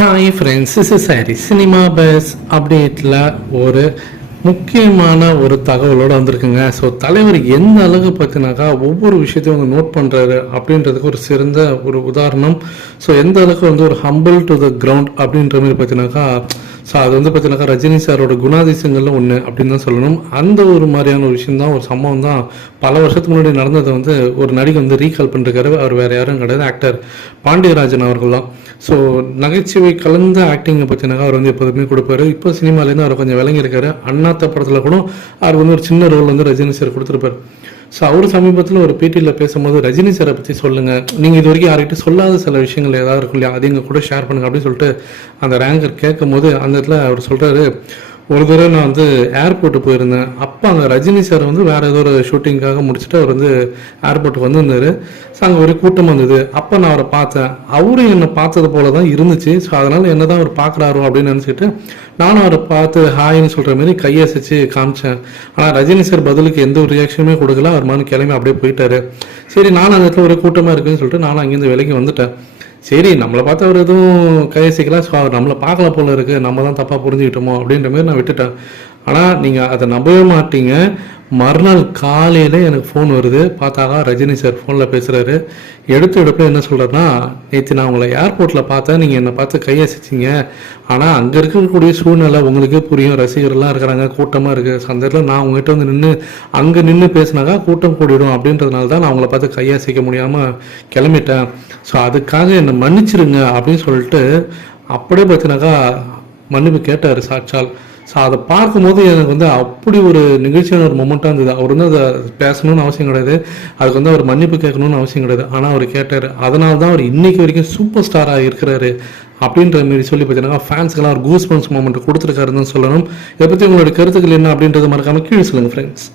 Hi friends, this is Harry. Cinema bus அப்டேட்டில் ஒரு முக்கியமான ஒரு தகவலோடு வந்திருக்குங்க. ஸோ தலைவர் எந்த அளவுக்கு பார்த்தினாக்கா ஒவ்வொரு விஷயத்தையும் வந்து நோட் பண்ணுறாரு அப்படின்றதுக்கு ஒரு சிறந்த ஒரு உதாரணம். ஸோ எந்த அளவுக்கு வந்து ஒரு ஹம்பிள் டு த கிரவுண்ட் அப்படின்ற மாதிரி பார்த்தினாக்கா, ஸோ அது வந்து பார்த்தினாக்கா ரஜினி சாரோட குணாதிசயங்களில் ஒன்று அப்படின்னு தான் சொல்லணும். அந்த ஒரு மாதிரியான ஒரு விஷயம் தான், ஒரு சம்பவம் தான் பல வருஷத்துக்கு முன்னாடி நடந்ததை வந்து ஒரு நடிகை வந்து ரீகால் பண்ணிருக்காரு. அவர் வேறு யாரும் கிடையாது, ஆக்டர் பாண்டியராஜன் அவர்கள் தான். ஸோ நகைச்சுவை கலந்த ஆக்டிங்கை பார்த்தினாக்கா அவர் வந்து எப்போதுமே கொடுப்பாரு. இப்போ சினிமாலேருந்து அவர் கொஞ்சம் விளங்கியிருக்காரு. அண்ணாத்த படத்தில் கூட அவருக்கு வந்து ஒரு சின்ன ரோல் வந்து ரஜினி சார் கொடுத்துருப்பார். ஸோ அவர் சமீபத்தில் ஒரு பேட்டியில் பேசும்போது ரஜினி சாரை பற்றி சொல்லுங்கள், நீங்கள் இது வரைக்கும் யார்கிட்ட சொல்லாத சில விஷயங்கள் ஏதாவது இருக்கும் இல்லையா, அது எங்கள் கூட ஷேர் பண்ணுங்க அப்படின்னு சொல்லிட்டு அந்த ரேங்கர் கேட்கும் போது அந்த இடத்துல அவர் சொல்கிறாரு, ஒரு தடவை நான் வந்து ஏர்போர்ட்டு போயிருந்தேன். அப்போ அங்கே ரஜினி சார் வந்து வேறு ஏதோ ஒரு ஷூட்டிங்காக முடிச்சுட்டு அவர் வந்து ஏர்போர்ட்டுக்கு வந்திருந்தார். ஸோ அங்கே ஒரு கூட்டம் வந்தது. அப்போ நான் அவரை பார்த்தேன். அவரும் என்னை பார்த்தது போல தான் இருந்துச்சு. ஸோ அதனால் என்ன தான் அவர் பார்க்குறாரோ அப்படின்னு நினச்சிட்டு நானும் அவரை பார்த்து ஹாய்ன்னு சொல்கிற மாதிரி கையசைச்சு காமிச்சேன். ஆனால் ரஜினி சார் பதிலுக்கு எந்த ஒரு ரியாக்ஷனுமே கொடுக்கல. அவர் மனு கிளம்பி அப்படியே போயிட்டாரு. சரி, நானும் அந்த இடத்துல ஒரு கூட்டமாக இருக்குன்னு சொல்லிட்டு நானும் அங்கேருந்து விலைக்கு வந்துட்டேன். சரி, நம்மளை பார்த்து அவர் எதுவும் கையசிக்கலாம், ஸோ அவர் நம்மளை பார்க்கல போல இருக்குது, நம்ம தான் தப்பாக புரிஞ்சுக்கிட்டோமோ அப்படின்ற மாதிரி நான் விட்டுட்டேன். ஆனால் நீங்கள் அதை நம்பவே மாட்டீங்க, மறுநாள் காலையில் எனக்கு ஃபோன் வருது. பார்த்தாக்கா ரஜினி சார் ஃபோனில் பேசுகிறாரு. எடுப்பில் என்ன சொல்கிறாருன்னா, நேற்று நான் உங்களை ஏர்போர்ட்டில் பார்த்தேன், நீங்கள் என்னை பார்த்து கையசிச்சிங்க. ஆனால் அங்கே இருக்கக்கூடிய சூழ்நிலை உங்களுக்கே புரியும், ரசிகர்கள்லாம் இருக்கிறாங்க, கூட்டமாக இருக்குது. அந்த இடத்துல நான் உங்கள்கிட்ட வந்து அங்கே நின்று பேசினாக்கா கூட்டம் கூடிடும் அப்படின்றதுனால தான் நான் உங்களை பார்த்து கையசிக்க முடியாமல் கிளம்பிட்டேன். ஸோ அதுக்காக என்னை மன்னிச்சிருங்க அப்படின்னு சொல்லிட்டு அப்படியே பார்த்தினாக்கா மன்னிப்பு கேட்டார் சாட்சால். ஸோ அதை பார்க்கும்போது எனக்கு வந்து அப்படி ஒரு நிகழ்ச்சியான ஒரு மொமெண்ட்டாக இருந்தது. அவர் வந்து அதை பேசணும்னு அவசியம் கிடையாது, அதுக்கு வந்து அவர் மன்னிப்பு கேட்கணும்னு அவசியம் கிடையாது. ஆனால் அவர் கேட்டார். அதனால தான் அவர் இன்னைக்கு வரைக்கும் சூப்பர் ஸ்டாராக இருக்கிறாரு அப்படின்ற மாரி சொல்லி பார்த்தீங்கன்னா ஃபேன்ஸுக்கெல்லாம் ஒரு கூஸ் பம்ப்ஸ் மொமெண்ட் கொடுத்துருக்காருன்னு சொல்லணும். இதை பற்றி உங்களோட கருத்துக்கள் என்ன அப்படின்றத மறக்காமல் கீழே சொல்லுங்கள் ஃப்ரெண்ட்ஸ்.